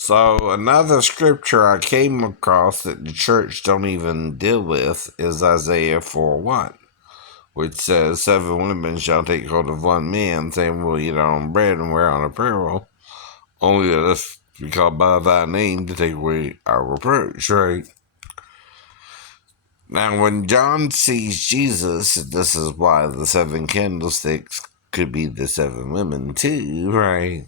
So another scripture I came across that the church don't even deal with is Isaiah 4:1, which says, 7 women shall take hold of one man, saying, we'll eat our own bread and wear on apparel, only let us be called by thy name to take away our reproach, right? Now, when John sees Jesus, this is why the 7 candlesticks could be the 7 women too, right?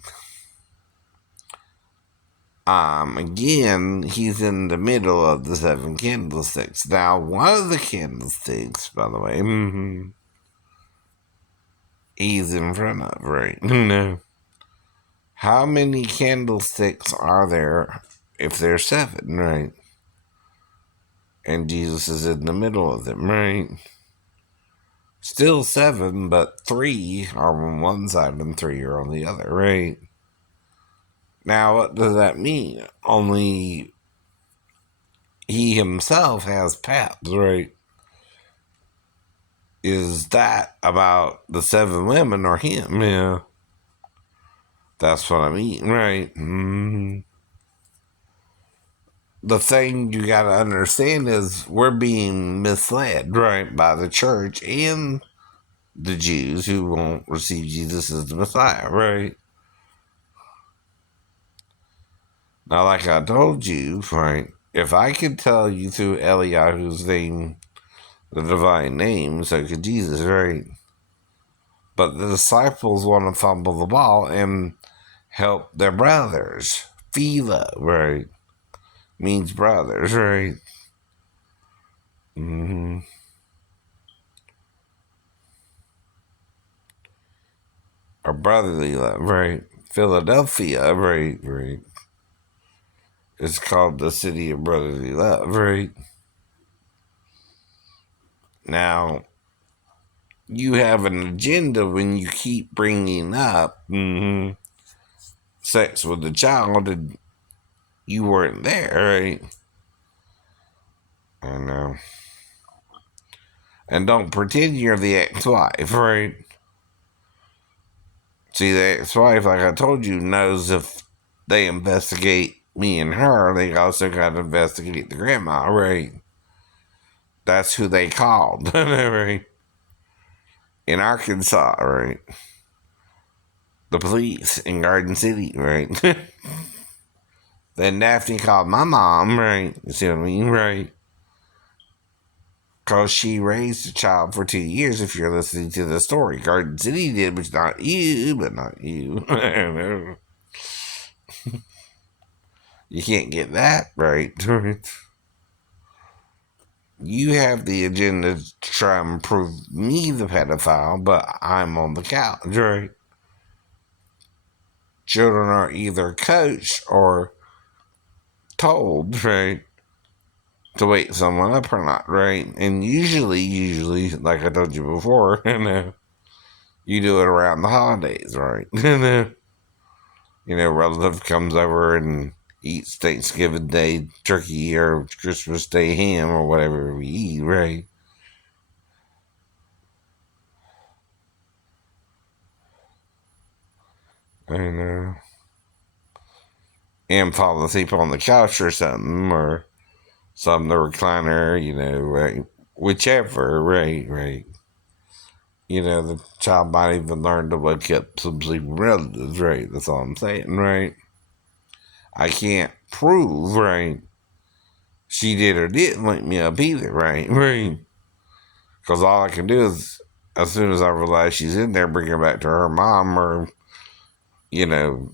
Again, he's in the middle of the 7 candlesticks. Now, one of the candlesticks, by the way, he's in front of, right? No. How many candlesticks are there if there's 7, right? And Jesus is in the middle of them, right? Still 7, but 3 are on one side and 3 are on the other, right? Now, what does that mean? Only he himself has paths, right? Is that about the 7 women or him? Yeah. That's what I mean, right? The thing you gotta understand is we're being misled, right, by the church and the Jews who won't receive Jesus as the Messiah, right? Now, like I told you, right, if I could tell you through Eliyahu's name, the divine name, so could Jesus, right? But the disciples want to fumble the ball and help their brothers. Phila, right, means brothers, right? Or brotherly love, right? Philadelphia, right. It's called the city of brotherly love, right? Now, you have an agenda when you keep bringing up sex with the child and you weren't there, right? I know. And don't pretend you're the ex-wife, right? See, the ex-wife, like I told you, knows if they investigate me and her, they also got to investigate the grandma, right? That's who they called, right? In Arkansas, right? The police in Garden City, right? Then Daphne called my mom, right? You see what I mean, right? Because she raised a child for 2 years, if you're listening to the story. Garden City did, but not you, but not you. You can't get that right. You have the agenda to try and prove me the pedophile, but I'm on the couch, right? Children are either coached or told, right, to wake someone up or not, right? And usually, like I told you before, you do it around the holidays, right? Relative comes over and eats Thanksgiving Day turkey or Christmas Day ham or whatever we eat, right? And and fall asleep on the couch or something, or some the recliner, right? Whichever, right. The child might even learn to wake up some sleeping relatives, right? That's all I'm saying, right? I can't prove, right, she did or didn't wake me up either, right? Right. Because all I can do is, as soon as I realize she's in there, bring her back to her mom or, you know,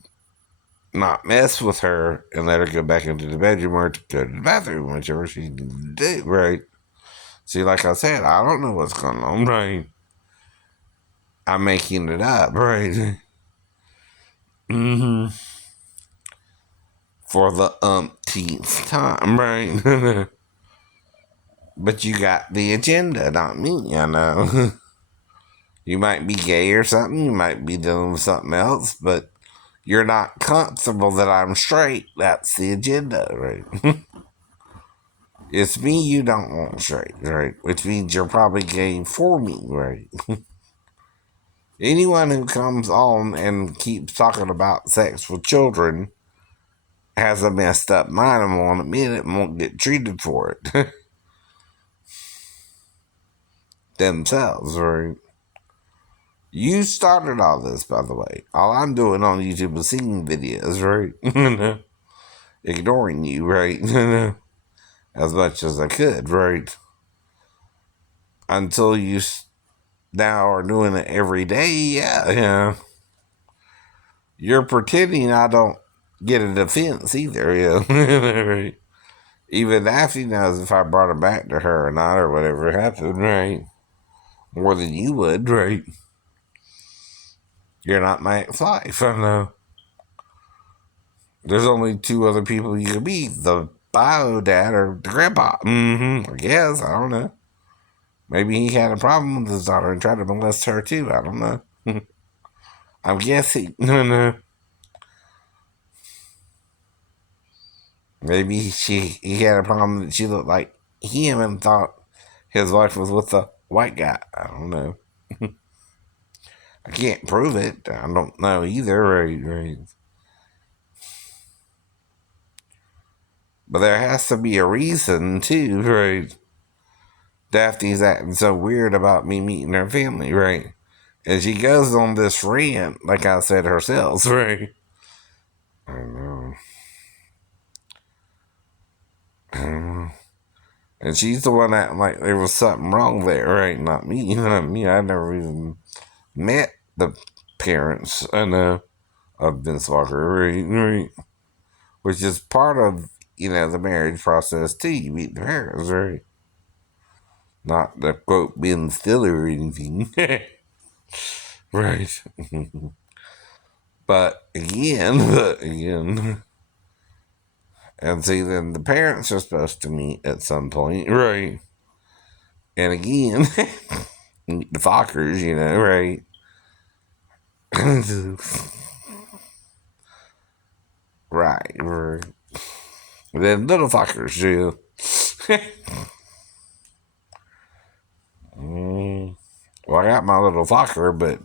not mess with her and let her go back into the bedroom or to go to the bathroom, whichever she did, right? See, like I said, I don't know what's going on, right? I'm making it up, right? For the umpteenth time, right? But you got the agenda, not me, I know. You might be gay or something, you might be dealing with something else, but you're not comfortable that I'm straight. That's the agenda, right? It's me you don't want straight, right? Which means you're probably gay for me, right? Anyone who comes on and keeps talking about sex with children has a messed up mind and won't admit it and won't get treated for it themselves, right? You started all this, by the way. All I'm doing on YouTube is seeing videos, right? Ignoring you, right? As much as I could, right? Until you now are doing it every day, yeah. You're pretending I don't get a defense either, yeah. Right? Even Daphne knows if I brought it back to her or not, or whatever happened, right? More than you would, right? You're not my ex-wife, I know. There's only two other people you could be, the bio dad or the grandpa. I guess, I don't know. Maybe he had a problem with his daughter and tried to molest her too, I don't know. I'm guessing. No. Maybe he had a problem that she looked like him and thought his wife was with a white guy. I don't know. I can't prove it. I don't know either. Right. But there has to be a reason too, right? Daphne's acting so weird about me meeting her family, right? And she goes on this rant, like I said herself, right? I know. And she's the one acting like there was something wrong there, right? Not me. Not me. I never even met the parents, I know, of Vince Walker, right? Which is part of, the marriage process too. You meet the parents, right? Not the quote Ben Stiller or anything. Right. But again, and see, then the parents are supposed to meet at some point, right? And again, the Fockers, right? right. Then little Fockers, yeah. Well, I got my little Focker, but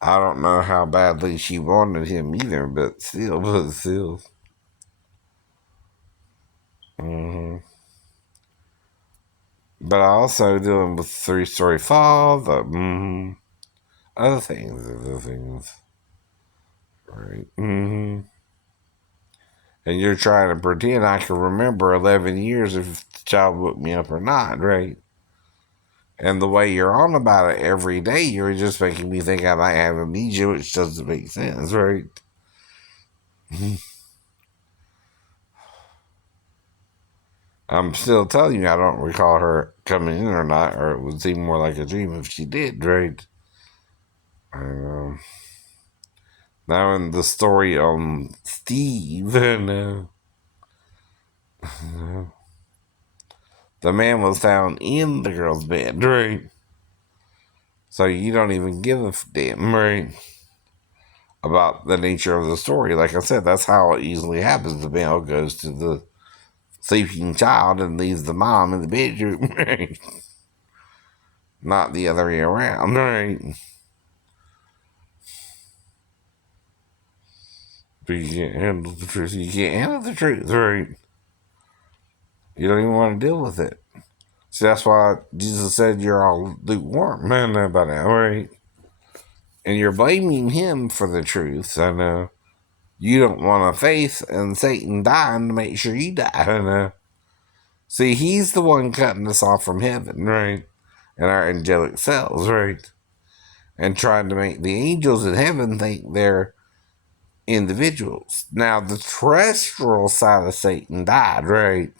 I don't know how badly she wanted him either, but still. But I also dealing with 3-story fall, the other things, right? And you're trying to pretend I can remember 11 years if the child woke me up or not, right? And the way you're on about it every day, you're just making me think I might have amnesia, which doesn't make sense, right? I'm still telling you I don't recall her coming in or not, or it would seem more like a dream if she did, right? Now in the story on Steve, the man was found in the girl's bed, right? So you don't even give a damn, right? About the nature of the story. Like I said, that's how it usually happens. The male goes to the sleeping child and leaves the mom in the bedroom, right? Not the other way around, right? But you can't handle the truth. You can't handle the truth, right? You don't even want to deal with it. See, that's why Jesus said you're all lukewarm, man, about now, right? And you're blaming him for the truth. I know. You don't want to faith and Satan dying to make sure you die. I know. See, he's the one cutting us off from heaven, right? And our angelic selves, right? And trying to make the angels in heaven think they're individuals. Now, the terrestrial side of Satan died, right?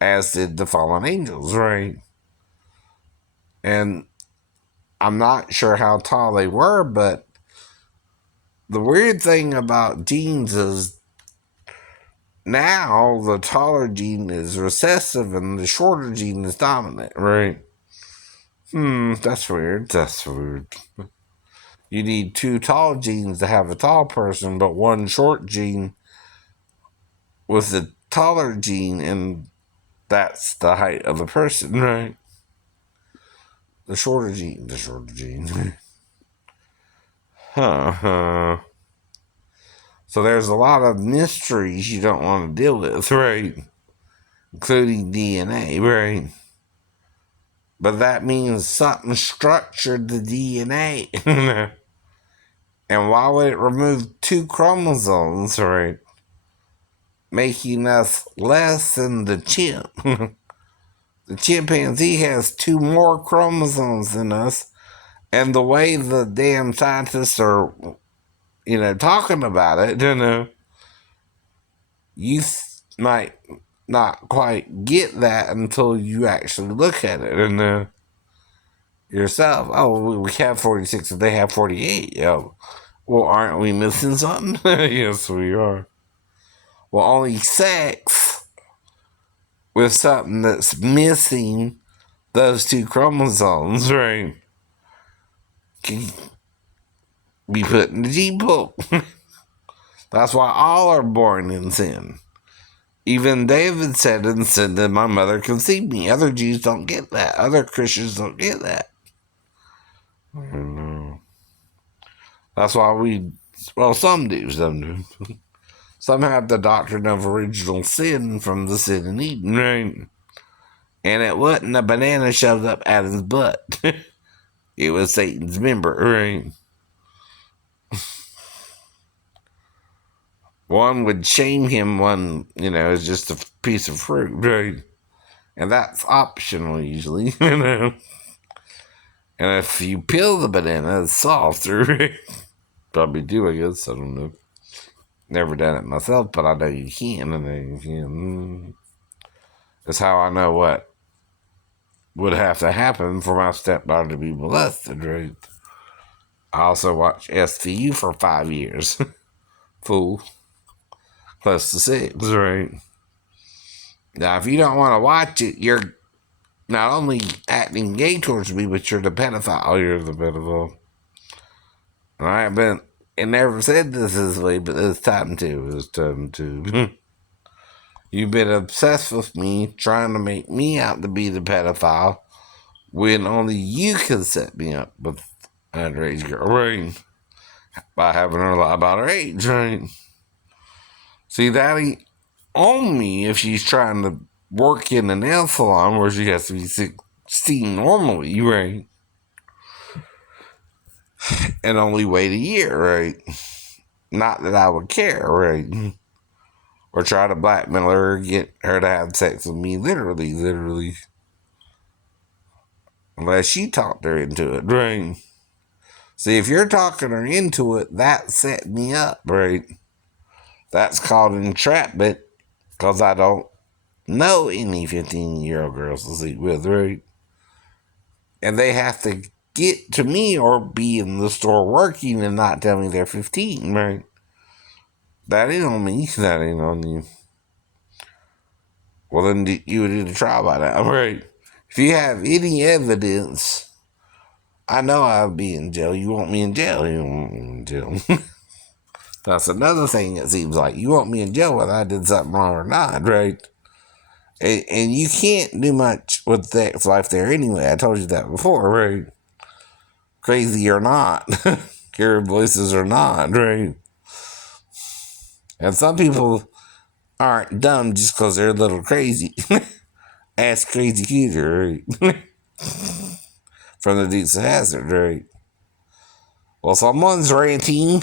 As did the fallen angels, right? And I'm not sure how tall they were, but the weird thing about genes is now the taller gene is recessive and the shorter gene is dominant, right? That's weird. That's weird. You need 2 tall genes to have a tall person, but 1 short gene with the taller gene, and that's the height of the person, right? The shorter gene. Huh. So there's a lot of mysteries you don't want to deal with, right? Including DNA, right? But that means something structured the DNA. And why would it remove two chromosomes, right? Making us less than the chimp. The chimpanzee has two more chromosomes than us. And the way the damn scientists are, talking about it, you might not quite get that until you actually look at it and yourself. Oh, we have 46 and they have 48. Yo, well, aren't we missing something? Yes, we are. Well, only sex with something that's missing those two chromosomes, right, can be put in the gene pool. That's why all are born in sin. Even David said that my mother conceived me. Other Jews don't get that. Other Christians don't get that. That's why some do, some do. Some have the doctrine of original sin from the sin in Eden, right? And it wasn't a banana shoved up Adam's butt. It was Satan's member, right? One would shame him, one, is just a piece of fruit, right? And that's optional usually, And if you peel the banana, it's softer. Probably do, I guess. I don't know. Never done it myself, but I know you can, and you can. That's how I know what would have to happen for my stepdaughter to be molested, right? I also watched SVU for 5 years. Fool. Close to 6, right? Now, if you don't want to watch it, you're not only acting gay towards me, but you're the pedophile. You're the pedophile. I haven't, and never said this way, but it's time to. It's time to. You've been obsessed with me, trying to make me out to be the pedophile, when only you can set me up with an underage girl, right? By having her lie about her age, right? See, that ain't on me if she's trying to work in a nail salon where she has to be 16 normally, right? And only wait a year, right? Not that I would care, right? Or try to blackmail her, get her to have sex with me, literally. Unless she talked her into it, right? See, if you're talking her into it, that set me up, right? That's called entrapment, because I don't know any 15-year-old girls to sleep with, right? And they have to get to me or be in the store working and not tell me they're 15, right? That ain't on me. That ain't on you. Well, then you would need to try by now, right? If you have any evidence, I know I'll be in jail. You want me in jail? You want me in jail. That's another thing it seems like. You want me in jail whether I did something wrong or not, right? And you can't do much with the ex-wife there anyway. I told you that before, right? Crazy or not. Hearing voices or not, right? And some people aren't dumb just because they're a little crazy. Ask Crazy Cuter, right? From the Dukes of Hazzard, right? Well, someone's ranting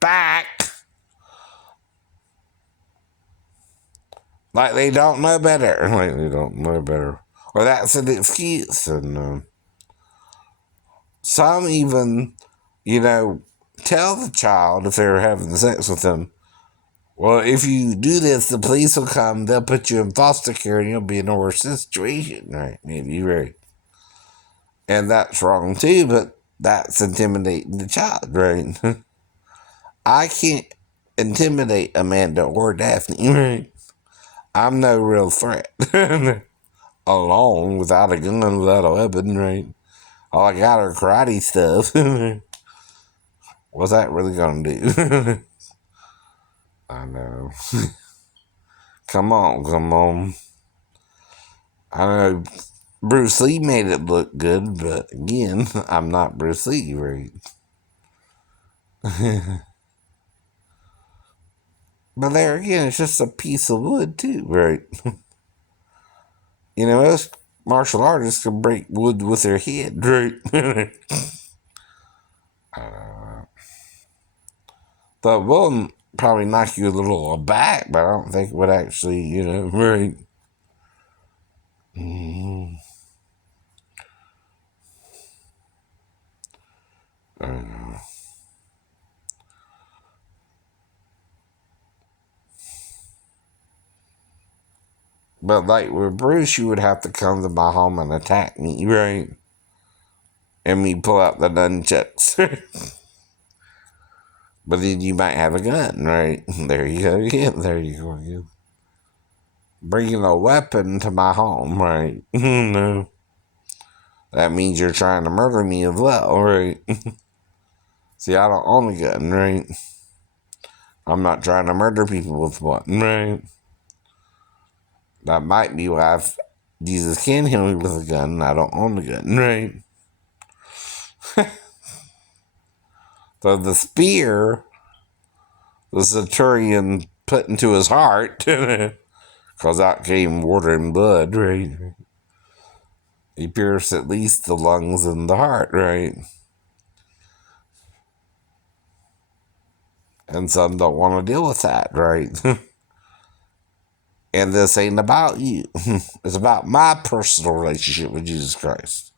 back like they don't know better. Like they don't know better. Or that's an excuse. And some even, tell the child if they're having sex with them, well, if you do this, the police will come, they'll put you in foster care and you'll be in a worse situation, right? Maybe, right? And that's wrong too, but that's intimidating the child, right? I can't intimidate Amanda or Daphne, right? I'm no real threat. Alone, without a gun, without a weapon, right? All I got are karate stuff. What's that really gonna do? I know. Come on. I know Bruce Lee made it look good, but again, I'm not Bruce Lee, right? But there again, it's just a piece of wood too, right? Most martial artists can break wood with their head, right? The will probably knock you a little aback, but I don't think it would actually, right? Mm-hmm. But like with Bruce, you would have to come to my home and attack me, right? And me pull out the nunchucks. But then you might have a gun, right? There you go again. There you go again. Bringing a weapon to my home, right? No. That means you're trying to murder me as well, right? See, I don't own a gun, right? I'm not trying to murder people with one, right? That might be why Jesus can heal me with a gun and I don't own a gun, right? So the spear, the centurion put into his heart, because out came water and blood, right? He pierced at least the lungs and the heart, right? And some don't want to deal with that, right? And this ain't about you. It's about my personal relationship with Jesus Christ.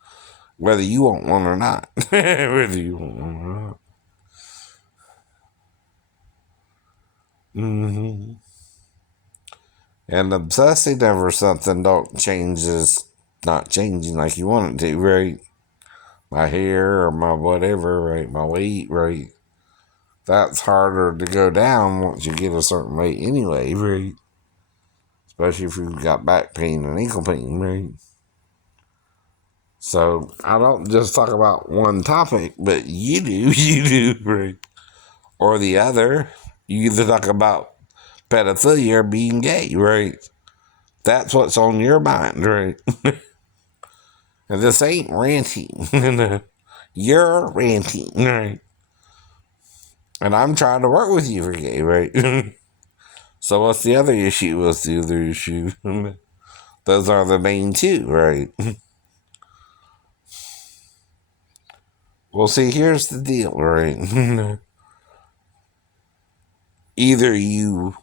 Whether you want one or not. Whether you want one or not. Mm-hmm. And obsessing over something don't change is not changing like you want it to, right? My hair or my whatever, right? My weight, right? That's harder to go down once you get a certain weight anyway, right? Especially if you've got back pain and ankle pain, right? So I don't just talk about one topic, but you do, you do, right? Or the other. You either talk about pedophilia or being gay, right? That's what's on your mind, right? And this ain't ranting. You're ranting, right? And I'm trying to work with you for gay, right? So what's the other issue? What's the other issue? Those are the main two, right? Well, see, here's the deal, right? Either you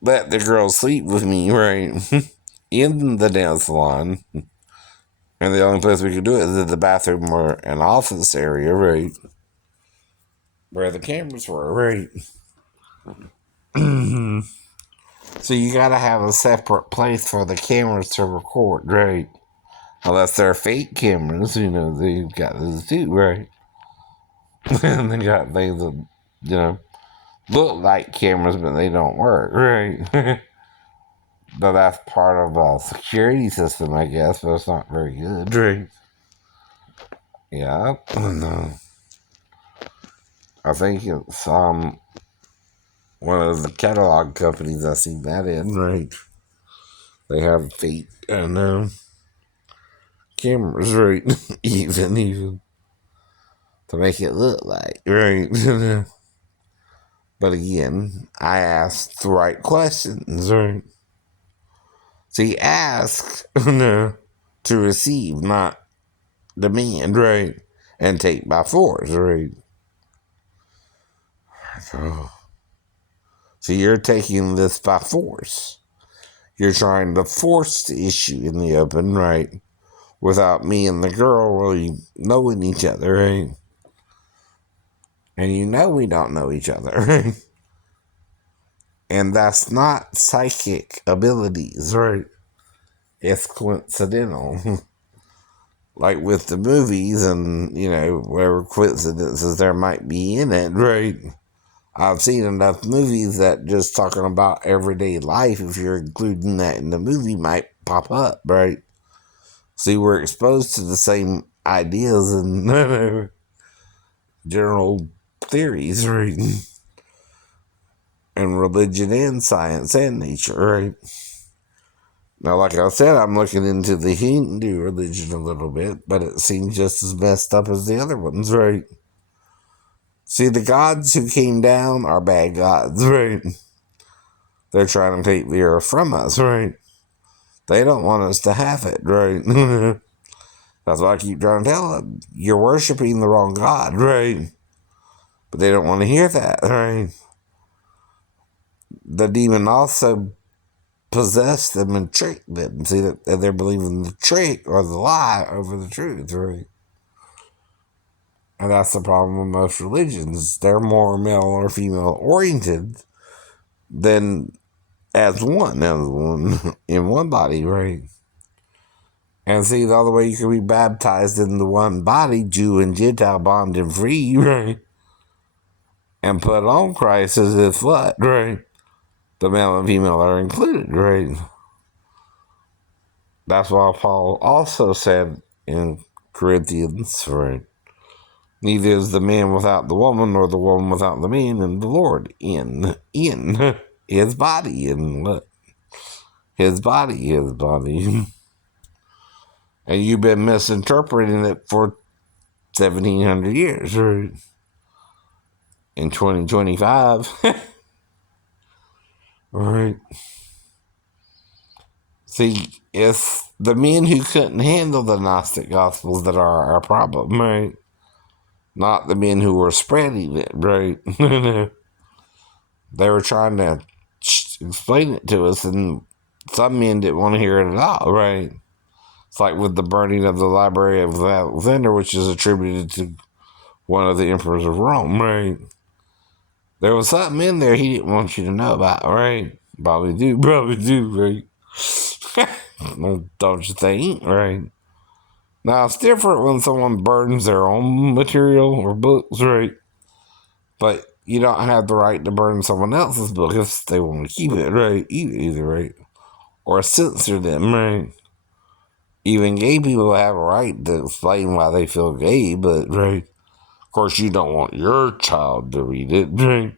let the girl sleep with me, right? In the nail salon. And the only place we could do it is in the bathroom or an office area, right? Where the cameras were, right? So you gotta have a separate place for the cameras to record, right? Unless they're fake cameras, they've got those too, right? And they got things that, look like cameras, but they don't work, right? But that's part of a security system, I guess, but it's not very good, right? Yeah, I think it's one of the catalog companies I see that in, right? They have fake cameras, right? even to make it look like, right? But again, I asked the right questions, right? See, ask to receive, not demand, right? And take by force, right? So you're taking this by force. You're trying to force the issue in the open, right? Without me and the girl really knowing each other, right? And we don't know each other, right? And that's not psychic abilities, right? It's coincidental. Like with the movies and, whatever coincidences there might be in it, right? I've seen enough movies that just talking about everyday life, if you're including that in the movie, might pop up, right? See, we're exposed to the same ideas and general theories, right? And religion and science and nature, right? Now, like I said, I'm looking into the Hindu religion a little bit, but it seems just as messed up as the other ones, right? See, the gods who came down are bad gods, right? They're trying to take the earth from us, right? They don't want us to have it, right? That's why I keep trying to tell them. You're worshiping the wrong God, right? But they don't want to hear that, right? The demon also possessed them and tricked them. See, that they're believing the trick or the lie over the truth, right? And that's the problem with most religions. They're more male or female oriented than as one in one body, right? And see, the other way you can be baptized in the one body, Jew and Gentile, bond and free, right? And put on Christ as if what, right? The male and female are included, right? That's why Paul also said in Corinthians, right? Neither is the man without the woman, nor the woman without the man, in the Lord, in his body, in what? His body. And you've been misinterpreting it for 1,700 years, right? In 2025. Right. See, it's the men who couldn't handle the Gnostic Gospels that are our problem, right? Not the men who were spreading it, right? They were trying to explain it to us, and some men didn't want to hear it at all, right? It's like with the burning of the Library of Alexander, which is attributed to one of the emperors of Rome, right? There was something in there he didn't want you to know about, right? Probably do, right? Don't you think, right? Now, it's different when someone burns their own material or books, right? But you don't have the right to burn someone else's book if they want to keep it, right? Either, right? Or censor them, right? Even gay people have a right to explain why they feel gay, but, right? Of course, you don't want your child to read it, right?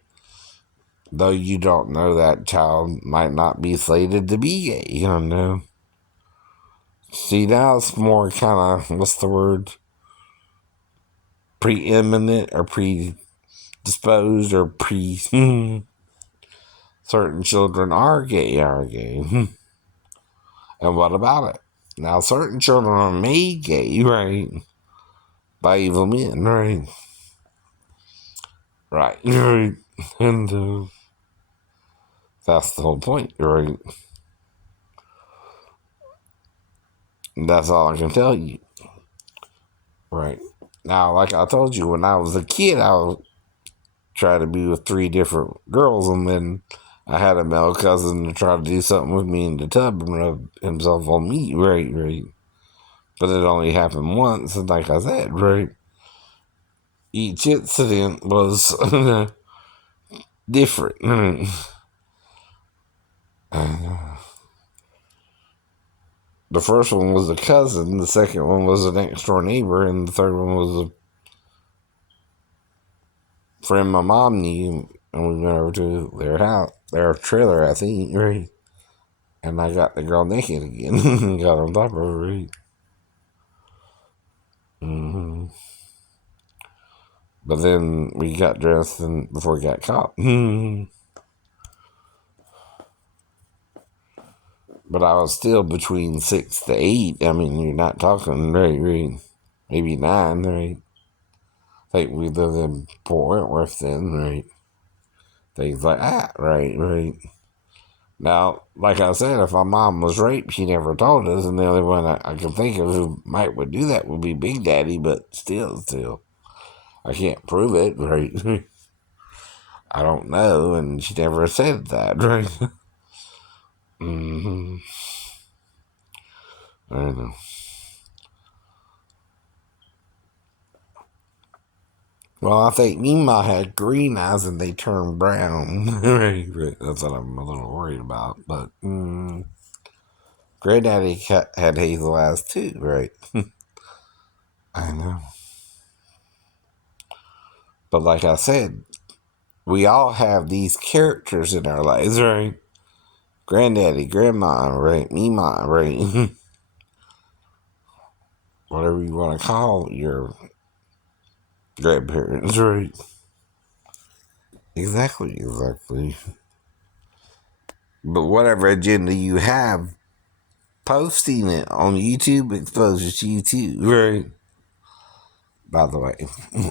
Though you don't know that child might not be slated to be gay, you don't know. See, now it's more kind of, what's the word? Preeminent or predisposed or certain children are gay. And what about it? Now, certain children are made gay, right? By evil men, right? Right. And that's the whole point, right? And that's all I can tell you. Right. Now, like I told you, when I was a kid, I was trying to be with 3 different girls, and then I had a male cousin to try to do something with me in the tub and rub himself on me, right. But it only happened once, and like I said, right, each incident was different. The first one was a cousin, the second one was an next door neighbor, and the third one was a friend my mom knew, and we went over to their house, their trailer, I think, right? And I got the girl naked again, got on top of her, right? Mm-hmm. But then we got dressed before we got caught. But I was still between 6 to 8. I mean, you're not talking, right? Maybe 9, right? I think we lived in Port Wentworth then, right? Things like that, right? Now, like I said, if my mom was raped, she never told us, and the only one I can think of who would do that would be Big Daddy, but still, I can't prove it, right? I don't know, and she never said that, right? Mm-hmm. I know. Well, I think Mima had green eyes and they turned brown. Right. That's what I'm a little worried about. But Granddaddy had hazel eyes too, right? I know. But like I said, we all have these characters in our lives, right? Granddaddy, Grandma, right? Mima, right? Whatever you want to call your grandparents, right? Exactly, exactly. But whatever agenda you have, posting it on YouTube exposes you too, right? By the way,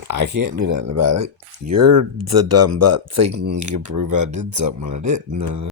I can't do nothing about it. You're the dumb butt thinking you can prove I did something when I didn't.